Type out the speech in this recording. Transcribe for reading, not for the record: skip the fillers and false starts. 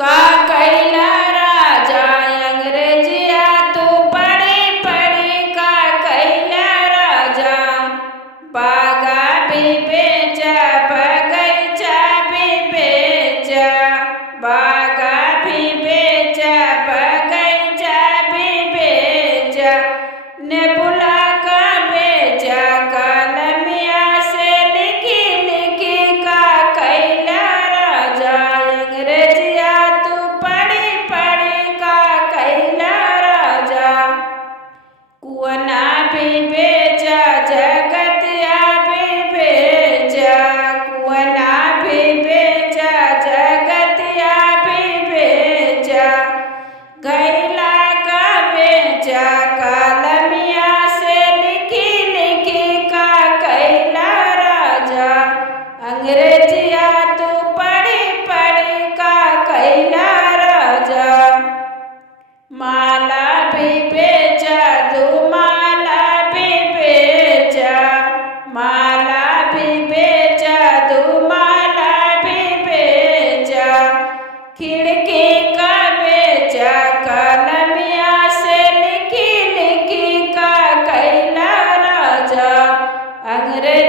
का कैला राजा अंग्रेजिया तू पढ़ी पढ़ी का कैला राजा। बागा भी बेचा बगीचा भी बेचा, बागा भी बेचा बगीचा भी बेचा, नेबुला का बेचा कलमिया से लिखी लिखी का कैला राजा अंग्रेजिया तू पढ़ी पढ़ी का कैला राजा। कुआना भी बेचा जगतिया भी बेचा, कुआना भी बेचा जगतिया भी बेचा, गैला का बेचा कलमिया से लिखी लिखी का कैला राजा अंग्रेजिया तू पढ़ी पढ़ी का कैला राजा। माला भी बेचा दुमाला भी बेचा, माला भी बेचा दुमाला भी बेचा, खिड़की का बेचा कलमिया से लिखी लिखी का कैला राजा अंग्रेज